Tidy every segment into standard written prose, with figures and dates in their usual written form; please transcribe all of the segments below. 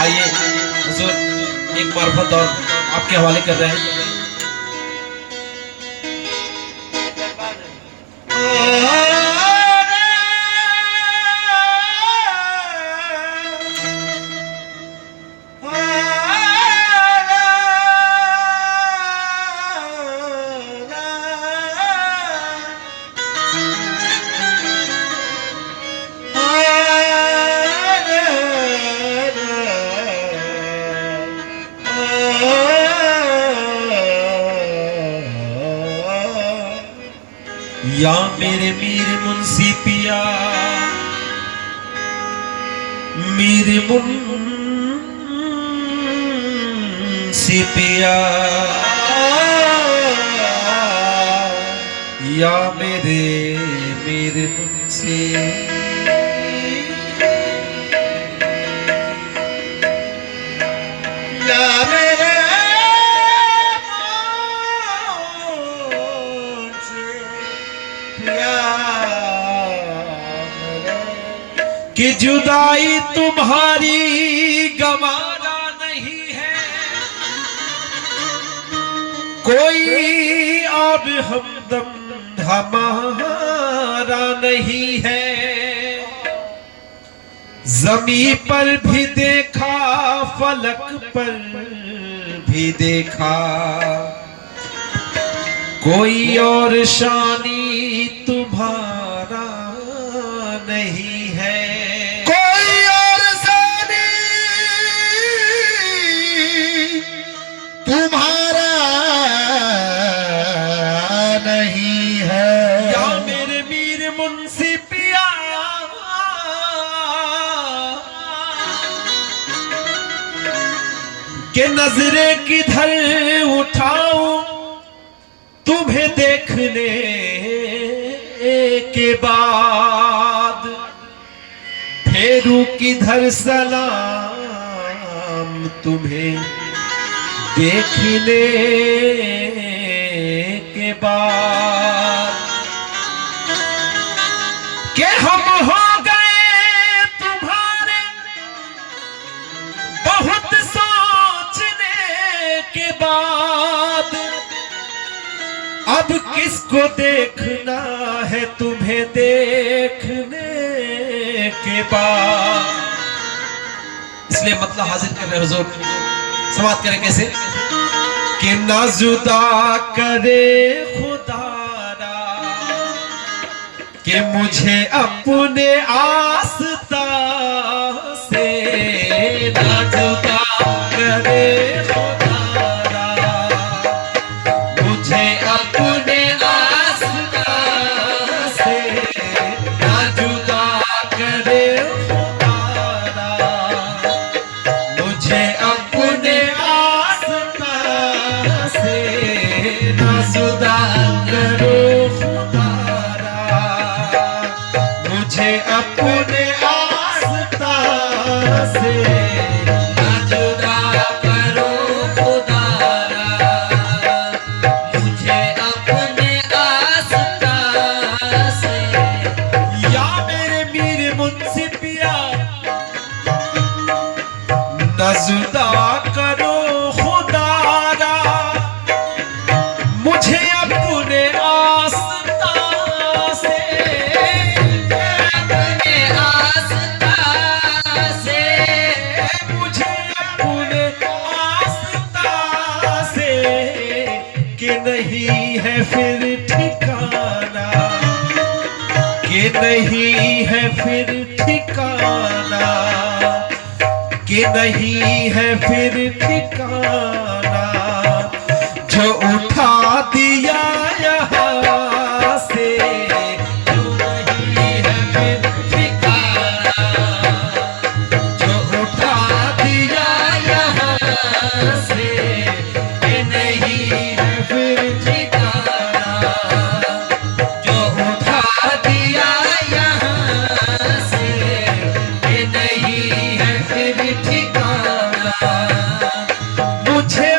आइए हुजूर एक मार्फत और आपके हवाले कर रहे हैं। या मेरे मीर मुंशी पिया, मीर मुंशी पिया, या मेरे मीर मुंशी, या मेरे कि जुदाई तुम्हारी गवारा नहीं है, कोई अब हमदम हमारा नहीं है। ज़मी पर भी देखा, फलक पर भी देखा, कोई और शानी तुम्हारा नहीं है। कोई और शानी तुम्हारा नहीं है। या मेरे मीर मुंशी पिया, के नजरे किधर उठाऊं तुम्हें देखने के बाद, फेरू किधर सलाम तुम्हें देखने के बाद, कि हम हो गए तुम्हारे बहुत सोचने के बाद, अब किसको देखना है तुम्हें देखने के बाद। इसलिए मतलब हाजिर कर रहे हुजूर, समाप्त करें कैसे कि ना जुदा करे खुदारा कि मुझे अपने आस्था से, ना जुदा करे अपने आस्था से, ना जुदा करो खुदारा, मुझे अपने आस्था से। या मेरे मीर मुंशी पिया, ना जुदा करो खुदारा, मुझे अपने नहीं है फिर ठिकाना, कि नहीं है फिर ठिकाना, कि नहीं है फिर ठिकाना, जो उठा दिया यहाँ से, जो नहीं है फिर ठिकाना, जो उठा दिया यहाँ से, कि नहीं है फिर ठिकाना, जो उठा दिया यहाँ से, कि नहीं है फिर ठिकाना, मुझे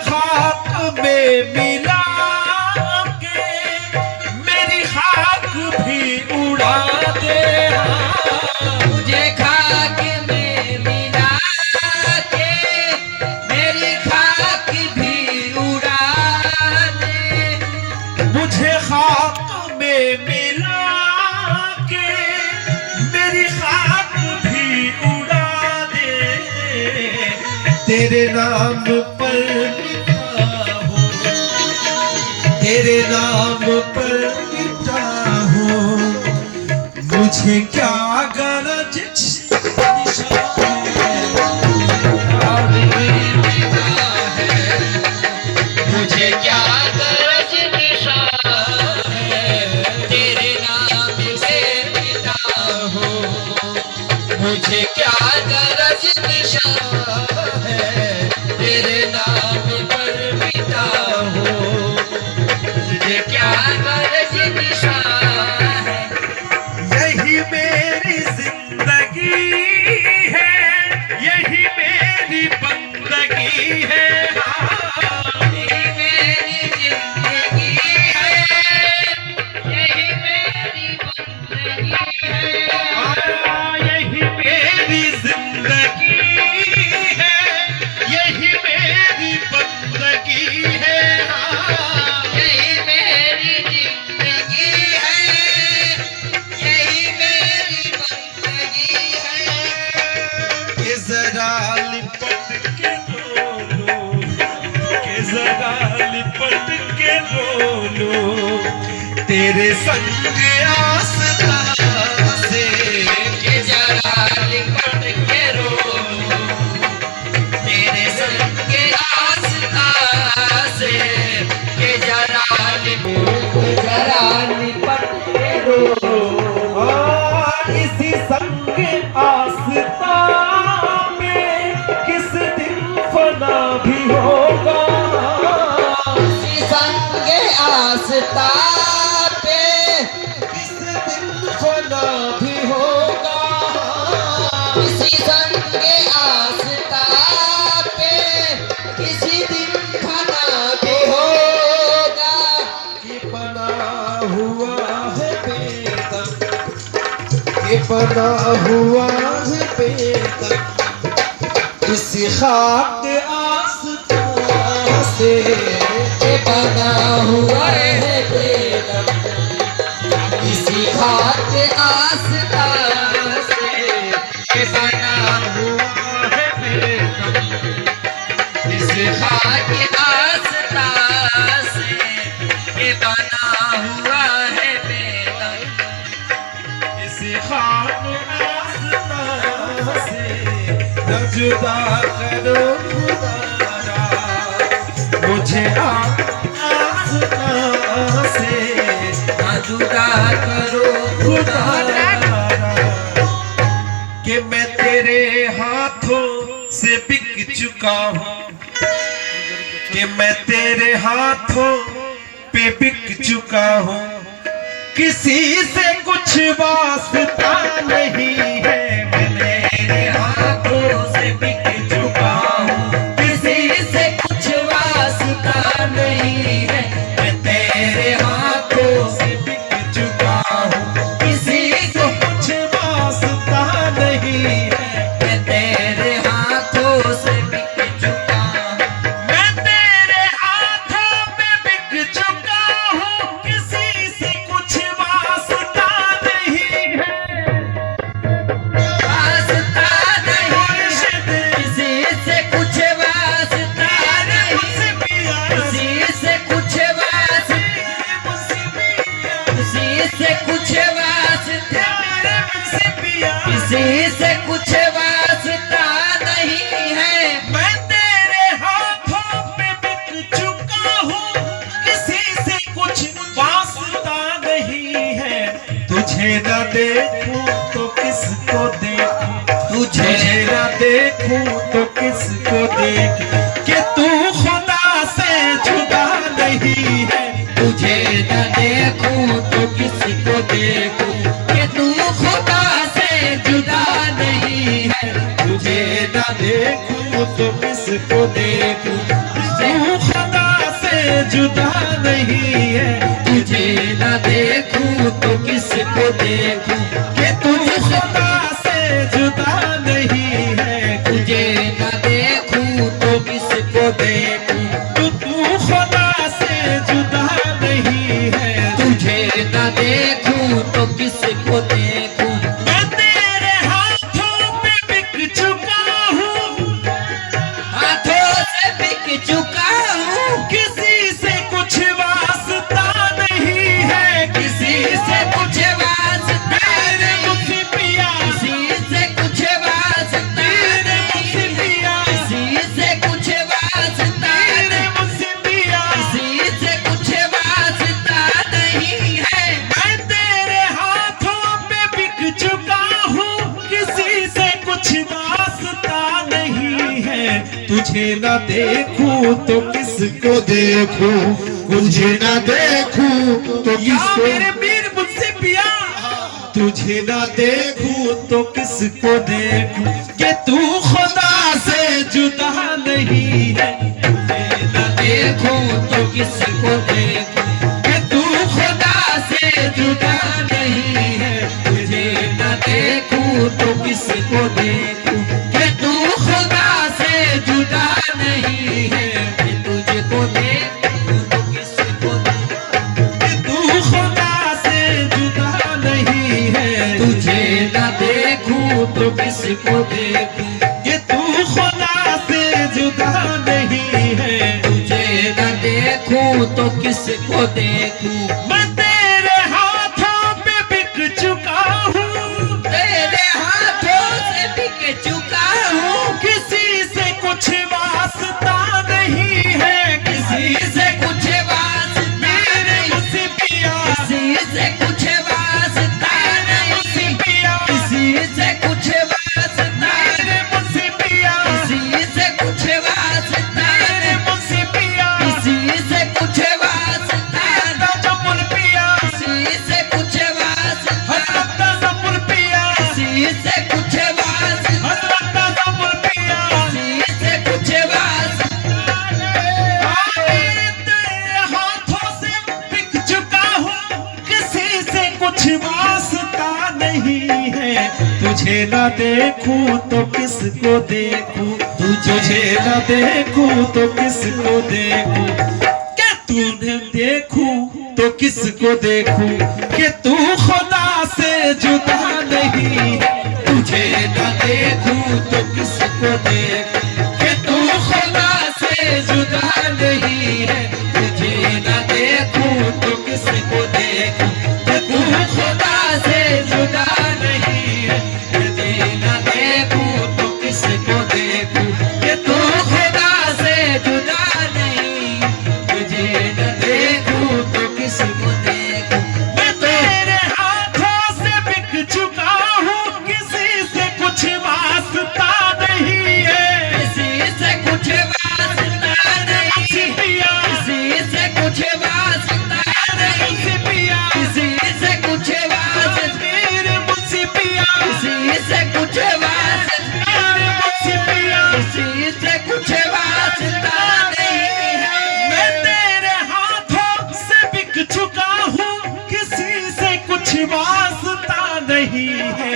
तेरे नाम पर मिटा हूँ, मुझे क्या गरज मुझे क्या गरज निशान है, तेरे नाम से मिटा हूँ, मुझे क्या गरज निशान है, तेरे नाम पर मिटा हूँ, मुझे क्या गरज निशान है। यही मेरी जिंदगी है, यही मेरी बंदगी है, यही मेरी जिंदगी है, यही मेरी बंदगी है, यही मेरी जिंदगी है, यही मेरी बंदगी है, यही मेरी जिंदगी है, यही मेरी बंदगी है। कि जरा लिपट के रो लो, कि जरा लिपट के रो लो, तेरे संग आसमां से, कि जरा लिपट के रो लो, तेरे संग आस्था से, कि जरा लिपट के रो लो। इसी संग आसमां में किस दिन फना भी होगा, इसी संग आस्था पे किस दिन फना भी होगा, इसी संग आस्था पे किसी दिन फना भी होगा। कि बना हुआ है बेदम, कि बना हुआ है बेदम, इस खाक आस्था से, ये बना हुआ है बेदम, इसी खाक आस्था से, ये बना हुआ है बेदम, इस खाक आस्था से, ये बना हुआ है बेदम। इस खाक आस्था से न जुदा करो खुदारा, मुझे आस्था से न जुदा करो खुदारा, कि मैं तेरे हाथों से बिक चुका हूँ, कि मैं तेरे हाथों पे बिक चुका हूँ, किसी से कुछ वास्ता नहीं है, मैं तेरे हाथों से बिक चुका हूँ, किसी से कुछ वास्ता नहीं है, मैं तेरे हाथों से बिक चुका हूँ, किसी तो कुछ वास्ता नहीं है, मैं तेरे हाथों से बिक चुका हूँ, मैं तेरे हाथों पे बिक चुका हूँ, किसी से कुछ वास्ता नहीं है, वास्ता नहीं, मुर्शिद किसी से कुछ वास्ता नहीं, मुझसे पिया, किसी से कुछ वास्ता, मुझसे पिया, किसी से कुछ वास्ता, मुझसे पिया, किसी से कुछ वास्ता नहीं है। मैं तेरे हाथों पे बिक चुका हूँ, किसी से कुछ वास्ता नहीं है, तुझे न देखूं तो किसको देखूं, तुझे न देखूं तो किसको देखूं, कि तू खुदा से जुदा नहीं है, तुझे न देखूं तो किसी को देखूं, कि तू खुदा से जुदा नहीं है, तुझे न देखूं तो किसको देखूं, तू खुदा से जुदा नहीं है, तुझे न देखूं तो किसको देखूं, कि तू खुदा से जुदा नहीं है, तुझे न देखूं तो किसको देखूं, तू खुदा से जुदा नहीं है, तुझे न देखूं तो किसको देखूं। मैं तेरे हाथों पे बिक चुका हूँ, हाथों से बिक चुका हूँ, किसी से कुछ वास्ता तुझे न देखूं तो किसको देखूं, तुझे न देखूं तो किसको, मेरे वीर मुझसे पिया, तुझे न देखूं तो किसको देखूं, कि तू खुदा से जुदा नहीं है, तुझे न देखूं तो किसको देखूं, कि तू खुदा से जुदा नहीं है, तुझे न देखूं तो किसको देखूं, कि तू खुदा से जुदा नहीं है, कि तुझको देखूं तो किसको देखूं, कि तू खुदा से जुदा नहीं है, तुझे न देखूं तो किसको देखूं, कि तू खुदा से जुदा नहीं है, तुझे न देखूं तो किसको देखूं, मैं तेरे हाथों पे बिक चुका हूँ, तेरे हाथों से बिक चुका हूँ, किसी से कुछ वास्ता नहीं है, किसी से कुछ वास्ता नहीं, मुझसे पिया, किसी से कुछ वास्ता नहीं, मुझसे पिया, किसी से कुछ वास्ता नहीं, मुझसे पिया, किसी से कुछ वास्ता नहीं, मुझसे पिया, किसी से कुछ वास्ता नहीं, जमुल पिया, किसी से कुछ वास्ता हसरत जमुल पिया, किसी से कुछ वास्ता हसरत जमुल पिया, किसी से कुछ वास्ता तेरे हाथों से बिक चुका हूँ, किसी से कुछ वास्ता नहीं है, तुझे न देखूं तो किसको देखूं, तुझे न देखूं तो किसको देखूं, क्या तूने देखूं तो किसको देखूं, कि तू खुदा से जुदा नहीं है, तुझे न देखूं तो किसको देखूं, कि तू खुदा से जुदा नहीं है, तुझे न देखूं तो किसको देखूं, कि तू खुदा से जुदा नहीं है, तुझे न देखूं तो किसको देखूं, कि तू खुदा से जुदा नहीं, तुझे न देखूं तो किसको देखूं, मैं तेरे हाथों से बिक चुका हूँ, किसी से कुछ वास्ता नहीं है, किसी से कुछ वास्ता नहीं, मुझसे पिया, किसी से कुछ वास्ता नहीं, मुझसे पिया, किसी से कुछ वास्ता मेरे मुझसे पिया, किसी से कुछ वास्ता मेरे मुझसे पिया, किसी से कुछ वास्ता नहीं है, मैं तेरे हाथों से बिक चुका हूँ, किसी से कुछ वास्ता नहीं है,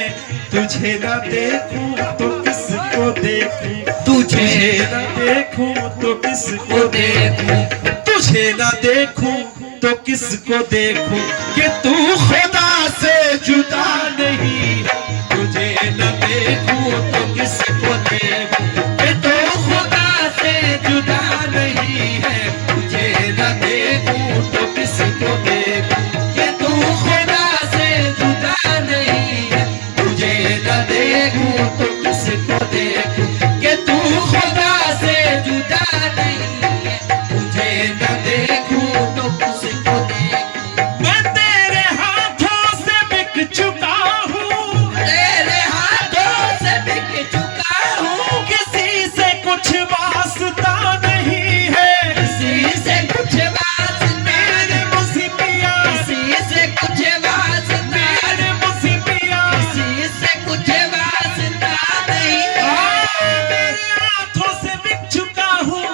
तुझे न देखूं तो किसको देखूं, तुझे न देखूं तो किसको देखूं, तुझे न देखूं तो किसको देखूं, कि तू खुदा से जुदा नहीं है, तुझे न देखूं तो किसको देखूं, कि तू खुदा से जुदा नहीं है, तुझे न देखूं तो किसको देखूं, कि तू खुदा से जुदा नहीं है, तुझे न देखूं तो किसको देखूं, कि तू खुदा से जुदा नहीं है, तुझे न देखूं तो किसको देखूं, मैं तेरे हाथों से बिक चुका हूँ, तेरे हाथों से बिक चुका हूँ, किसी से कुछ वास्ता नहीं है, किसी से कुछ वास्ता मेरे मुझसे पिया, किसी से कुछ वास्ता मेरे मुझसे पिया, किसी से कुछ वास्ता नहीं, मेरे हाथों से बिक चुका हूँ,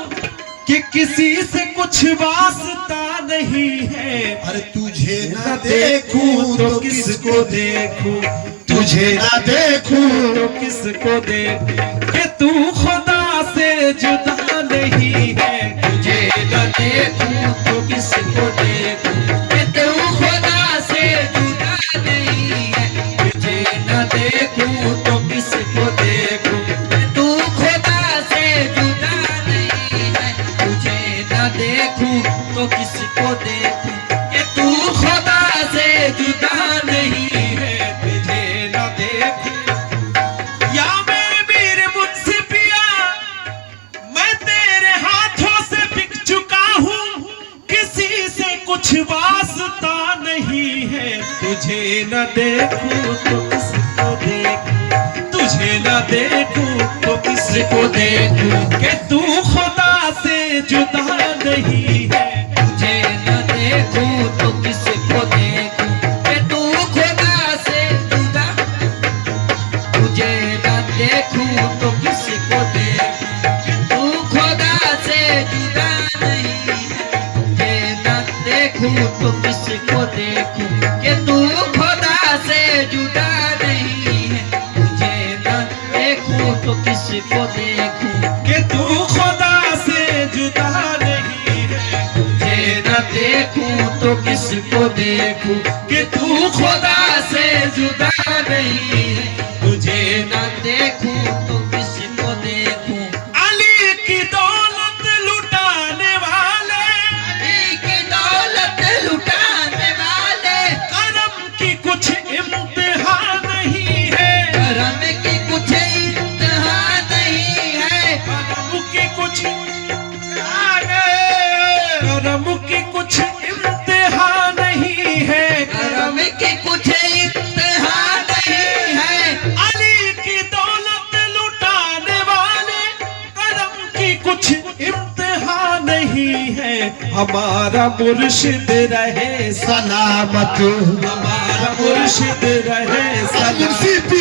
कि किसी से कुछ वास्ता नहीं है, अरे तुझे न न देखूं तो किसको देखूं, तुझे न देखूं तो किसको देखूं, कि तू खुदा से जुदा नहीं है, तुझे न देखूं तो किसको देखूं, कि तू खुदा से जुदा नहीं है, तुझे न देखूं तो किसको देखूं, तू खुदा से जुदा नहीं है, तुझे न देखूं तो किसको देखूं, कि तू खुदा से जुदा नहीं है, तुझे न देखूं, या मेरे वीर मुझसे पिया, मैं तेरे हाथों से बिक चुका हूँ, किसी से कुछ वास्ता नहीं है, तुझे न देखूं तो किसको देखूं, तुझे न देखूं तो किसको देखूं, कि तू देखूं तो किसको देखूं कि तू खुदा से जुदा नहीं है। तुझे न देखूं तो किसको देखूं कि तू खुदा से जुदा नहीं है। तुझे न देखूं तो किसको देखूं कि तू खुदा से जुदा नहीं है। तुझे न देखूं तो किसको देखूं। अली की दौलत लुटाने वाले, अली की दौलत लुटाने वाले, करम की कुछ इम्तिहान नहीं है। करम की कुछ इंतहा नहीं है। करम की कुछ करम की कुछ इम्तिहान नहीं है। करम की कुछ इंतहा नहीं है। अली की दौलत लुटाने वाले, करम की कुछ इम्तिहान नहीं है। हमारा मुर्शिद रहे सलामत, हमारा मुर्शिद रहे सलामत,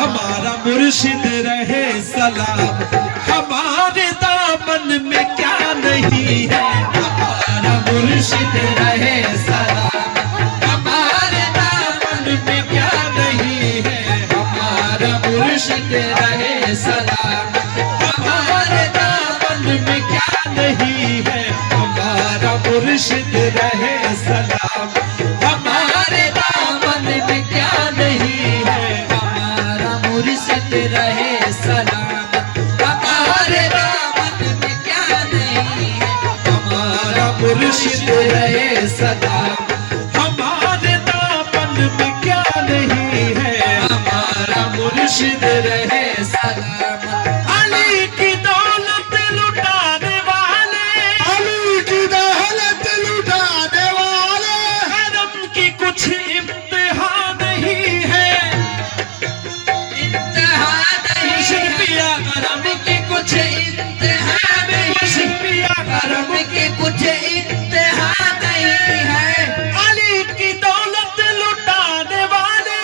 हमारा मुर्शिद रहे सलामत। हमारे दामन में क्या नहीं है। हमारा मुर्शिद रहे सलामत, हमारे दामन में क्या नहीं है। हमारा मुर्शिद रहे सलामत, हमारे दामन में क्या नहीं है। हमारा मुर्शिद रहे सलामत, हमारे दामन में क्या नहीं है। हमारा मुर्शिद रहे सलामत, हमारे दामन में क्या नहीं है। हमारा मुर्शिद रहे सलामत, हमारे दामन में क्या नहीं है। हमारा मुर्शिद रहे सलामत। अली की दौलत लुटाने वाले, अली की दौलत लुटाने वाले, करम की कुछ इम्तिहान नहीं है। इंतहा नहीं मुर्शिद है। पिया करम की कुछ इंतहा नहीं मुर्शिद है। पिया करम की कुछ इंतहा नहीं है। अली की दौलत लुटाने वाले,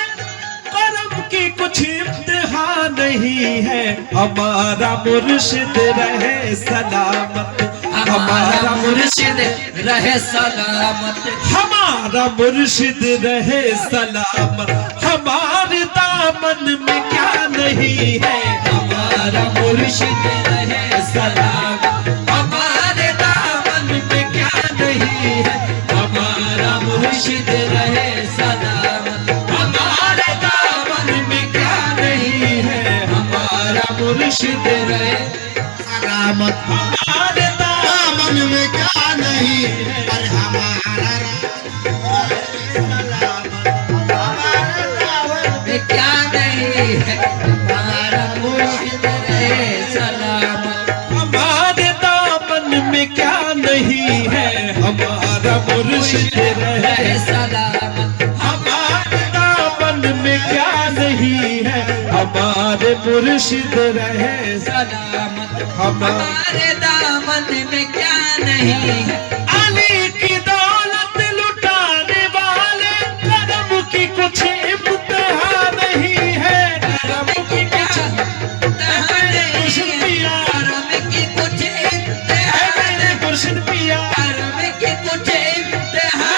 करम की कुछ इम्तिहान नहीं है। हमारा मुर्शिद रहे सलामत, हमारा मुर्शिद रहे सलामत, हमारा मुर्शिद रहे सलामत। हमारे दामन में क्या नहीं है। हमारा मुर्शिद रहे सलामत, हमारे दामन में क्या नहीं है। हमारा मुर्शिद रहे सलामत, हमारे दामन में क्या नहीं है। हमारा मुर्शिद रहे सलामत हमारे दामन में क्या नहीं। अरे हमारा में क्या नहीं है। हमारा मुर्शिद रहे सलामत, हमारे दामन में क्या नहीं है। हमारा मुर्शिद रहे रहे सलामत, हमारे दामन में क्या नहीं है। हमारे मुर्शिद रहे सलामत, हमारे हमारे दामन में क्या नहीं है। अली की दौलत लुटाने वाले, करम की कुछ इम्तिहा नहीं है। करम की कुछ मुर्शिद पिया, करम की कुछ इंतहा है मेरे मुर्शिद पिया, करम की कुछ इंतहा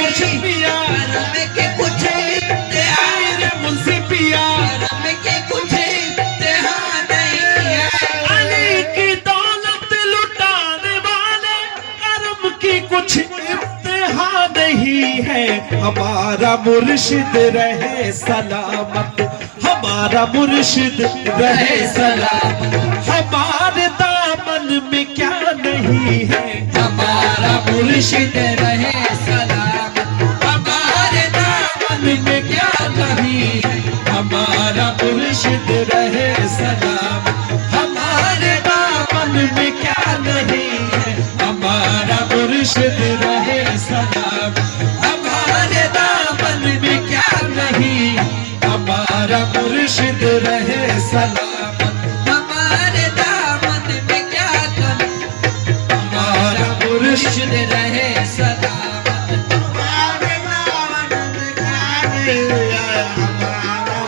मुर्शिद नहीं। पिया, करम की कुछ इंतहा मेरे मुंशी पिया। करम की कुछ इंतहा नहीं है। अली की दौलत लुटाने वाले, करम की कुछ इम्तिहा नहीं है। हमारा मुर्शिद रहे सलामत, हमारा मुर्शिद रहे सलामत। हमारे दामन में क्या नहीं है। हमारा मुर्शिद रहे सलामत, हमारे दामन में क्या नहीं है। हमारा मुर्शिद रहे सलामत, हमारे दामन में क्या नहीं है। हमारा मुर्शिद रहे सलामत, हमारे दामन में क्या नहीं। हमारा मुर्शिद रहे सलामत, हमारे दामन में क्या कमी। हमारा मुर्शिद मुर्शिद रहे सलामत,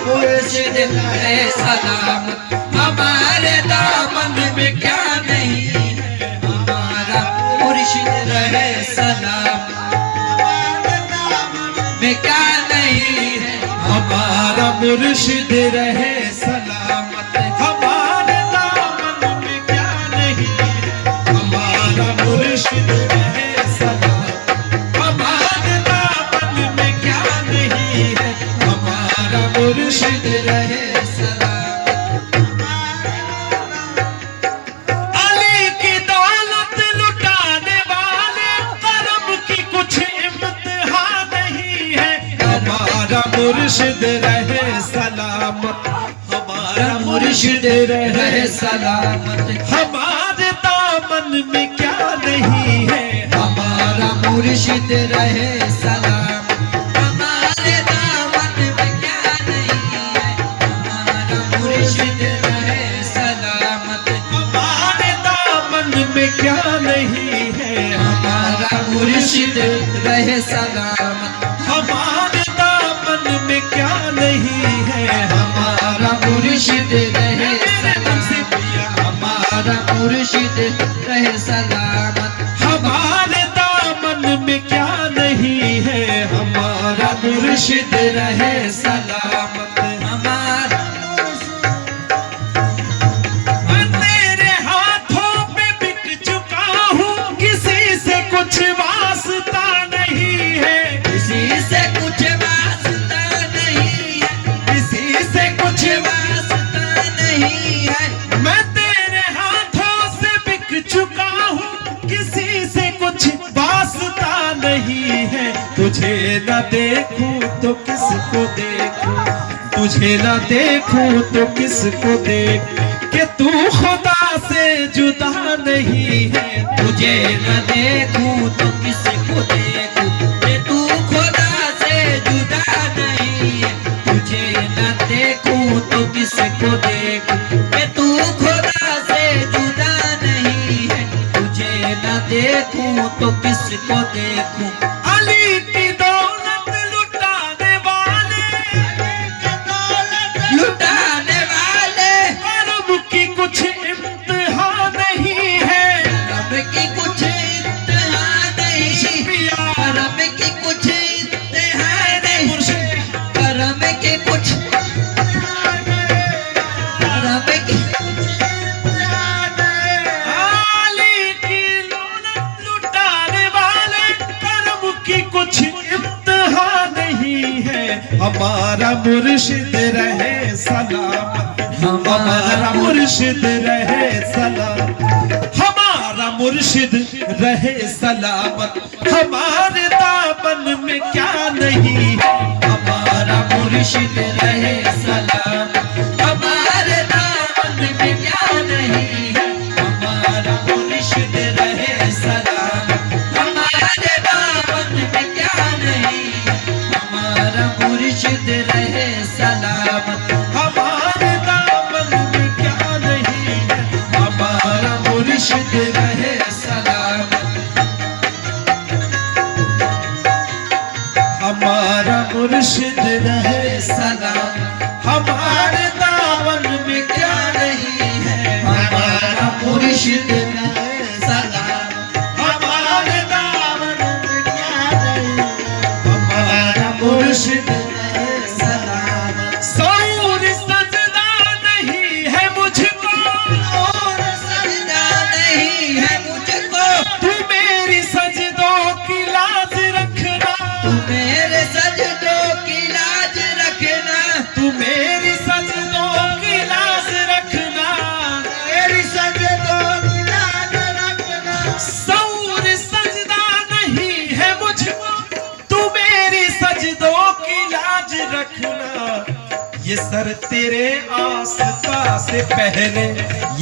मुर्शिद रहे सलामत, हमारे दामन में क्या नहीं है। हमारा मुर्शिद रहे सलामत, मुर्शिद रहे सलामत, हमारे दामन में क्या नहीं है, हमारा मुर्शिद रहे सलामत, हमारे दामन में क्या नहीं है, हमारा मुर्शिद रहे सलामत। अली की दौलत लुटाने वाले करम की कुछ इम्तिहान नहीं है, हमारा मुर्शिद रहे सलामत, हमारा मुर्शिद रहे सलामत, हमारे दामन में क्या नहीं है, हमारा मुर्शिद रहे सलामत, हमारे दामन में क्या नहीं है, हमारा मुर्शिद रहे सलामत, हमारे दामन में क्या नहीं है, हमारा मुर्शिद रहे सलामत, हमारे दामन में क्या नहीं है, हमारा मुर्शिद रहे सलामत, हमारा मुर्शिद रहे सलामत, हमारे दामन में क्या नहीं है, हमारा मुर्शिद रहे सलामत। हमारा तेरे हाथों पे बिक चुका हूँ, किसी से कुछ वास्ता नहीं है, किसी से कुछ वास्ता नहीं है, किसी से कुछ वास्ता नहीं है, मैं तेरे हाथों से बिक चुका हूँ, किसी से कुछ वास्ता नहीं है, तुझे न देखूं तो किसको देखूं, तुझे न देखूं तो किसको देख, कि तू खुदा से जुदा नहीं है, तुझे न देखूं तो किसको देखूं, कि तू खुदा से जुदा नहीं है, तुझे न देखूं तो किसको देखूं, कि तू खुदा से जुदा नहीं है, तुझे न देखूं तो किसको देखूं। अली की दौलत लुटाने वाले लुटाने वाले करम की कुछ इम्तिहान नहीं है, रब की कुछ इम्तिहान नहीं, पिया करम की कुछ इम्तिहान नहीं, करम के कुछ करम की अली की दौलत लुटाने वाले करम की कुछ इम्तिहान नहीं है, हमारा मुर्शिद रहे सलामत, हमारा मुर्शिद रहे सलामत, हमारा मुर्शिद रहे सलामत, हमारे दामन में क्या नहीं है, हमारा मुर्शिद रहे सलामत, हमारे दामन में क्या नहीं है, हमारा मुर्शिद रहे सलामत, हमारे दामन में क्या नहीं है, हमारा मुर्शिद रहे सलामत, हमारे दामन में क्या नहीं है, हमारा मुर्शिद रहे सलामत, हमारा मुर्शिद रहे सलामत, हमारे दामन में क्या नहीं है, हमारा मुर्शिद रहे सलामत, हमारे दामन में क्या नहीं है, हमारा मुर्शिद रहे सलामत, सऊर सजदा नहीं है मुझको, और सजदा नहीं है मुझको, तू मेरी सजदों की लाज रखना, तू मेरे सजदों की लाज रखना, तू मेरी सजदों की लाज रखना, मेरी सजदों की लाज रखना, सऊर सजदा नहीं है मुझको, तू मेरी सजदों की लाज रखना, ये सर तेरे आस्था से पहले,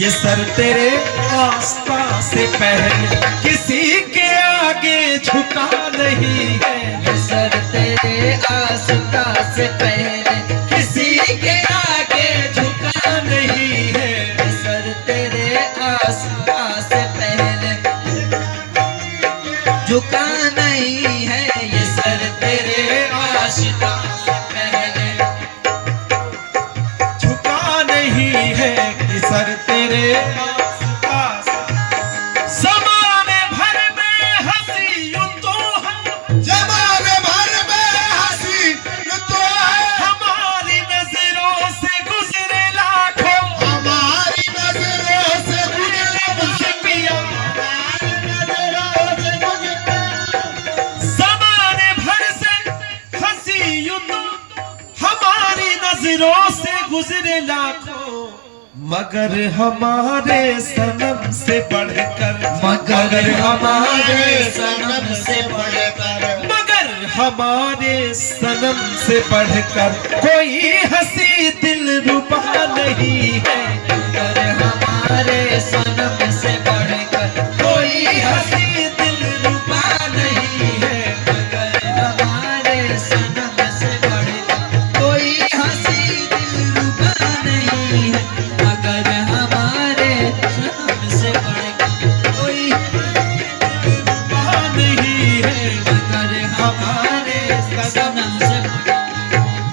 ये सर तेरे आस्था से पहले किसी के आगे झुका नहीं है, ये सर तेरे आस्था से पहले किसी के आगे झुका नहीं है, ये सर तेरे आस्था से पहले झुका नहीं है, ये सर तेरे आस्था से पहले झुका नहीं है कि सर तेरे आस-पास। ज़माने भर में हंसी यूं तो हम, जमाने भर में हंसी तो है, हमारी नजर नजरों से गुजरे लाखों, मगर हमारे सनम से बढ़कर, मगर हमारे सनम से बढ़कर, मगर हमारे सनम से बढ़कर कोई हंसी दिल रुबा नहीं है। मगर हमारे सनम से बढ़कर कोई हंसी दिल रुबा नहीं है। मगर हमारे सनम से बढ़कर कोई हंसी दिलरुबा नहीं है। मगर हमारे सनम से बढ़कर कोई रुबा नहीं है। मगर हमारे सनम से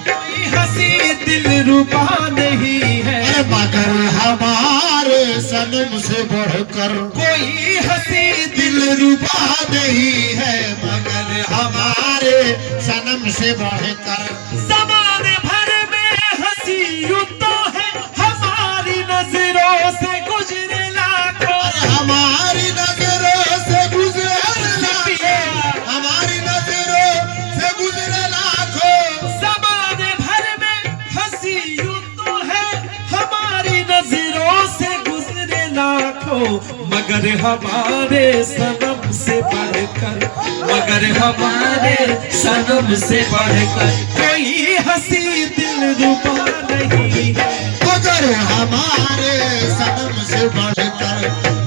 कोई हंसी दिल रुबा नहीं है। मगर हमारे सनम से बढ़कर कोई हंसी दिल रुबा नहीं है। मगर हमारे सनम से बढ़कर ज़माने भर में हंसी यूं तो है, हमारी नजरों से गुजरे लाखों। हमारी नजरों से गुजरे लाखों, हमारी नजरों से गुजरे लाखों, ज़माने भर में हंसी यूं तो है, हमारी नजरों से गुजरे लाखों, मगर हमारे सनम से बढ़कर, मगर हमारे सनम से बढ़कर कोई हंसी दिल रुबा नहीं है। मगर हमारे सनम से बढ़कर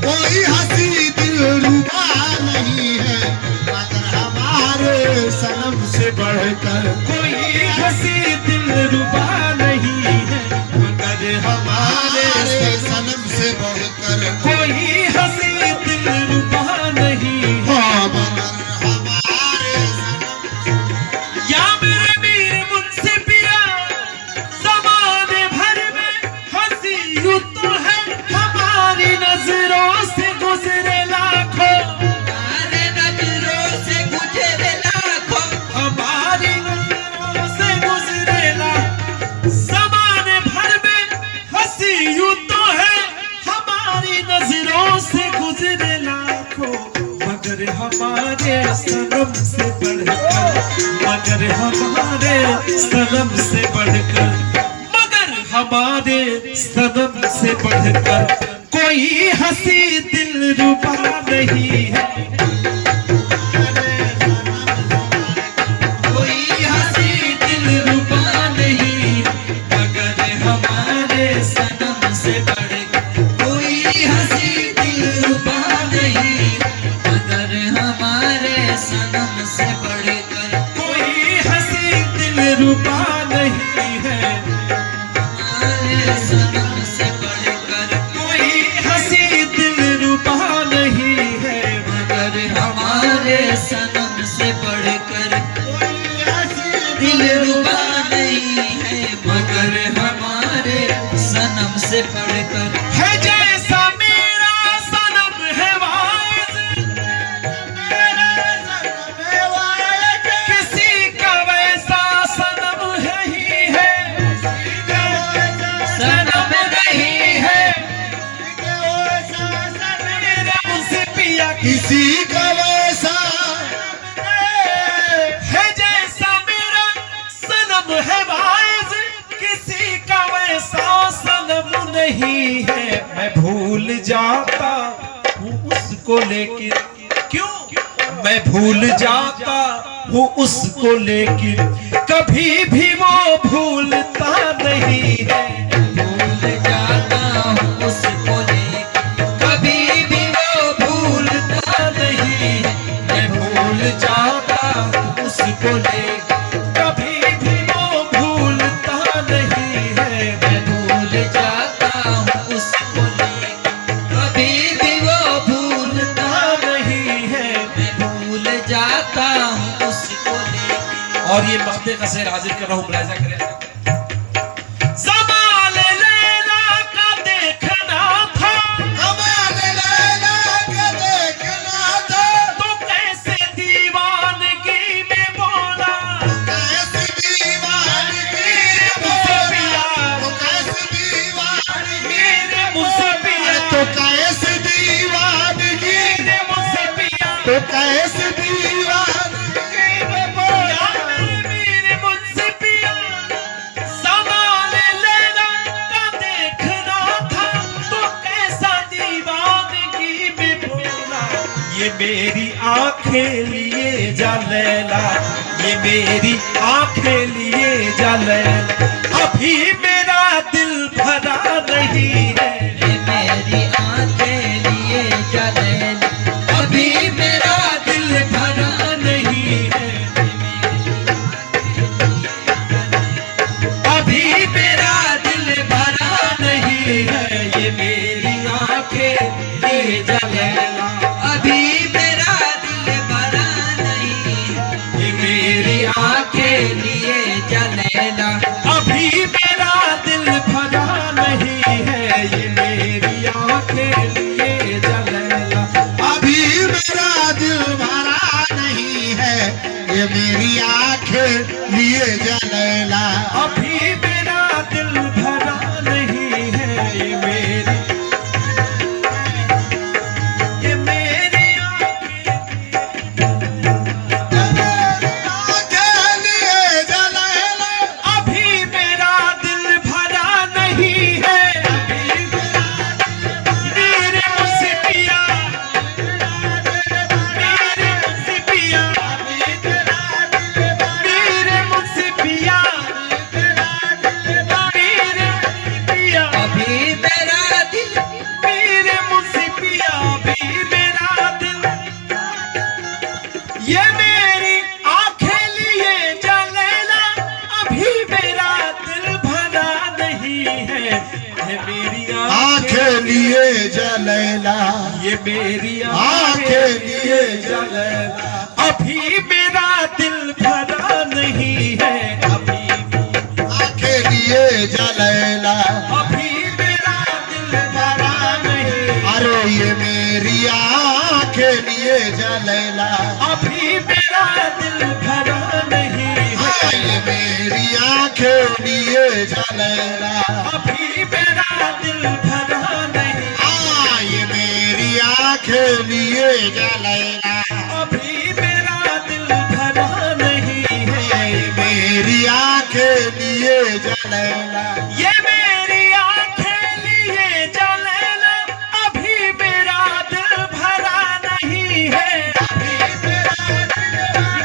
कोई हंसी दिल रुबा नहीं है। मगर हमारे सनम से बढ़कर कोई हंसी दिल रुबा नहीं है। मगर हमारे हमारे सनम से बढ़कर कोई हंसी दिल रुबा नहीं है। हाँ, मगर हमारे सनम या मेरे मीर मुझसे पिया, ज़माने भर में हंसी यूं तो है, हमारी नजरों से गुजरे लाखों, हमारे नजरों से गुजरे लाखों, हमारी नजरों से गुजरे लाखों, ज़माने भर में हंसी यूं तो है, हमारी नजरों से गुजरे लाखों, मगर हमारे सनम से बढ़कर, मगर हमारे सनम से बढ़कर, मगर हमारे सनम से बढ़कर कोई हंसी दिल रुबा नहीं है। कोई हंसी दिल रुबा नहीं है। मगर हमारे सनम से बढ़कर कोई हंसी दिलरुबा नहीं है। मगर हमारे सनम से बढ़कर कोई हंसी दिल रुबा नहीं है। हमारे सनम से बढ़कर कोई हंसी दिल रुबा नहीं है। मगर हमारे सनम से बढ़कर कोई हंसी दिलरुबा नहीं है। मगर हमारे सनम से बढ़कर है जैसा मेरा सनम है वाइज, किसी का वैसा सनम है ही है। सनम नहीं है। मेरे मुझसे पिया किसी का वैसा है जैसा मेरा सनम है वाइज, किसी का वैसा सनम नहीं है। मैं भूल जाता हूँ उसको लेकिन, क्यों मैं भूल जाता हूँ उसको लेकिन कभी भी वो भूलता नहीं है। भूल जाता हूँ उसको लेकर कभी भी वो भूलता नहीं है। मैं भूल जाता हूँ उसको लेकिन कभी भी वो भूलता नहीं है। मैं भूल जाता हूँ उसको लेकर कभी भी वो भूलता नहीं है। मैं भूल जाता हूँ उसको लेकर। और ये मकते का शेर हाजिर कर रहा हूँ, मुलाहिजा करें। ज़माल लैला का देखना था, कमाल लैला का देखना था, तो कैसे दीवानगी में बोला। कैसी दीवानगी बोला, तो कैसी दीवानगी, मेरे मुझसे पिया, तो कैसी दीवानगी, मेरे मुझसे पिया, तो कैसी दीवानगी में बोला। मेरे मुझसे पिया, आंखें लिए जा लैला, ये मेरी आंखें लिए जा लैला, अभी मेरा दिल भरा नहीं है। ये मेरी आंखें लिए जा लैला, अभी मेरा दिल भरा नहीं है। अभी मेरा दिल भरा नहीं है। ये मेरी आंखें लिए जा लैला, अभी मेरा दिल भरा नहीं है। ये मेरी आंखें लिए जा लैला, अभी मेरा दिल भरा नहीं है, ये मेरी आंखें लिए जा लैला, अभी मेरा दिल भरा नहीं है, ये मेरी आंखें लिए जा लैला। अभी मेरा दिल भरा नहीं है, ये मेरी आंखें लिए जा लैला, अभी मेरा दिल भरा नहीं है। मेरे मुझसे पिया, मेरे मुझसे पिया, मेरे मुझसे पिया, मेरे पिया, अभी मेरा दिल, मेरे मुझसे पिया, अभी मेरा दिल, ये मेरी आंखें लिए जा लैला, अभी मेरा दिल भरा नहीं है, ये मेरी आंखें लिए जा लैला, ये मेरी आंखें लिए जा लैला, अभी मेरा दिल भरा नहीं है, अभी आंखें लिए जा लैला। अभी मेरा दिल भरा नहीं, अरे ये मेरी आंखें लिए जा लैला, अभी मेरा दिल भरा नहीं है, ये मेरी आंखें लिए जा लैला। अभी मेरा दिल भरा नहीं, ये मेरी आंखें लिए जा लैला, अभी मेरा दिल भरा नहीं है, ये मेरी आंखें लिए जा लैला। ये मेरी आंखें लिए जा लैला, अभी मेरा दिल भरा नहीं है,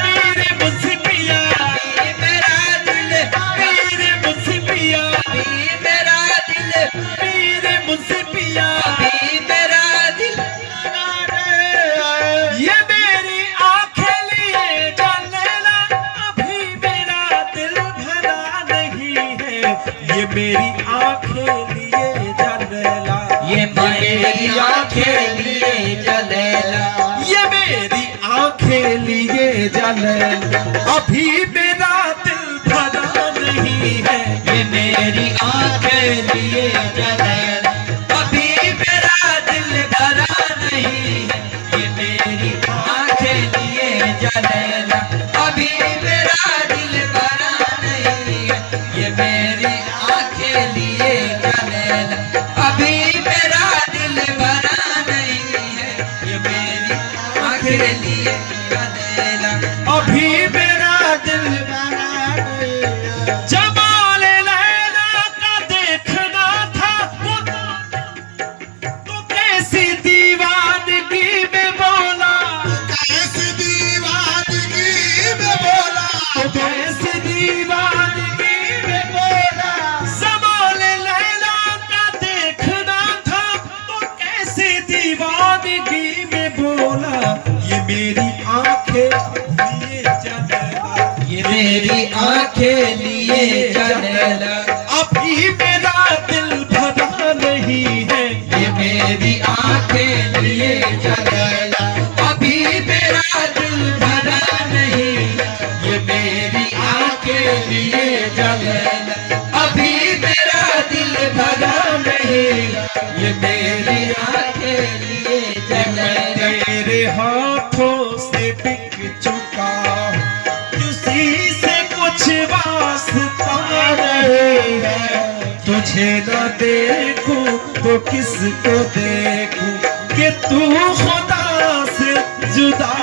मेरे मुझसे पिया, अभी मेरा दिल, मेरे मुझसे पिया, अभी मेरा दिल, मेरे मुझसे पिया, अभी मेरा दिल, ये मेरी आंखें लिए जा लैला, अभी मेरा दिल भरा नहीं है, ये मेरी आंखें लिए जा लैला, ये मेरी आंखें लिए जा लैला, ये मेरी आंखें लिए जा लैला, अभी मेरा दिल भरा नहीं है, ये मेरी आंखें लिए जा लैला, अभी मेरा दिल भरा नहीं है। ये मेरी आंखें लिए जा लैला, अभी मेरा दिल भरा नहीं है। ये मेरी आंखें लिए जा लैला, अभी मेरा दिल भरा नहीं है। ये मेरी आंखें लिए जा लैला, अभी मेरा दिल भरा नहीं है। जमाल लैला का देखना था तो कैसी दीवानगी में बोला, कैसी दीवानगी में बोला, तो कैसी दीवानगी में बोला, जमाल लैला का देखना था तो कैसी दीवानगी में बोला, ये मेरी आंखें लिए जा लैला, ये मेरी आंखें लिए जा लैला, अभी मेरा दिल भरा नहीं है, ये मेरी आंखें लिए जा लैला, अभी मेरा दिल भरा नहीं है। ये मेरी आंखें लिए जा लैला, अभी मेरा दिल भरा नहीं है। ये मेरी आंखें लिए जा लैला, तेरे हाथों से बिक चुका हूं, किसी से कुछ वास्ता नहीं है, तुझे न देखूं तो किसको देखूं कि तू खुदा से जुदा